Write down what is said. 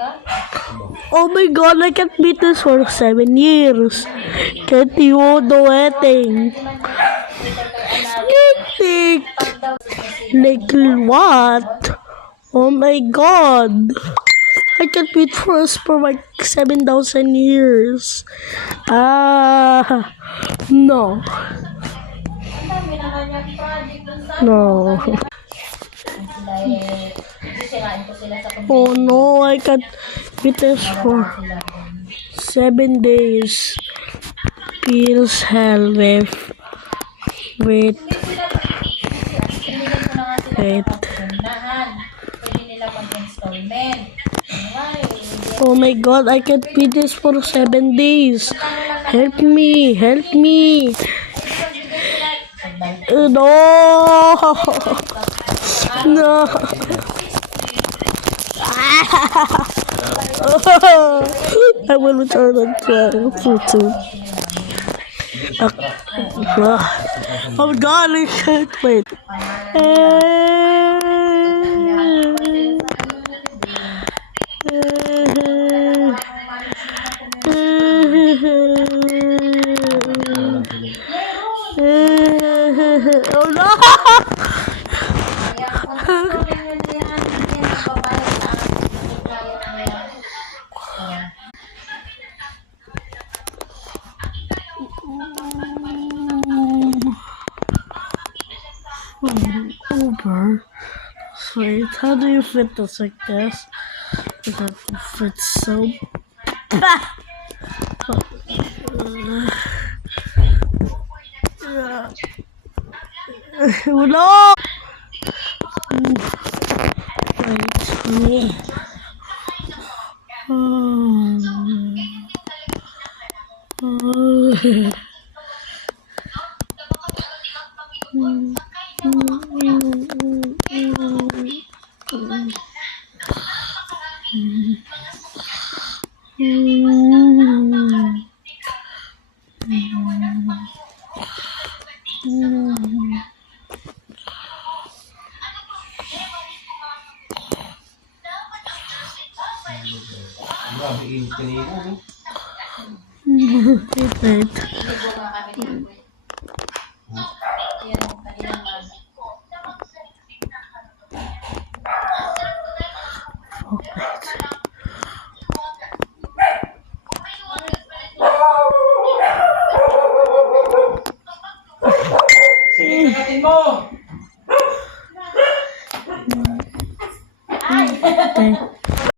Oh my god, I can't beat this for 7 years. Can't you do anything? Sneak peek. Like what? Oh my god. I can't beat first for like 7,000 years. No. No. Oh no, I can't beat this for 7 days. Feels hell with wait. Oh my god, I can't beat this for 7 days. Help me, help me. No. No. I will return on 12 YouTube. Oh my god, I can't wait. Oh no! Uber. Wait, how do you fit this like this? That fits so. No! Wait, me. Wait.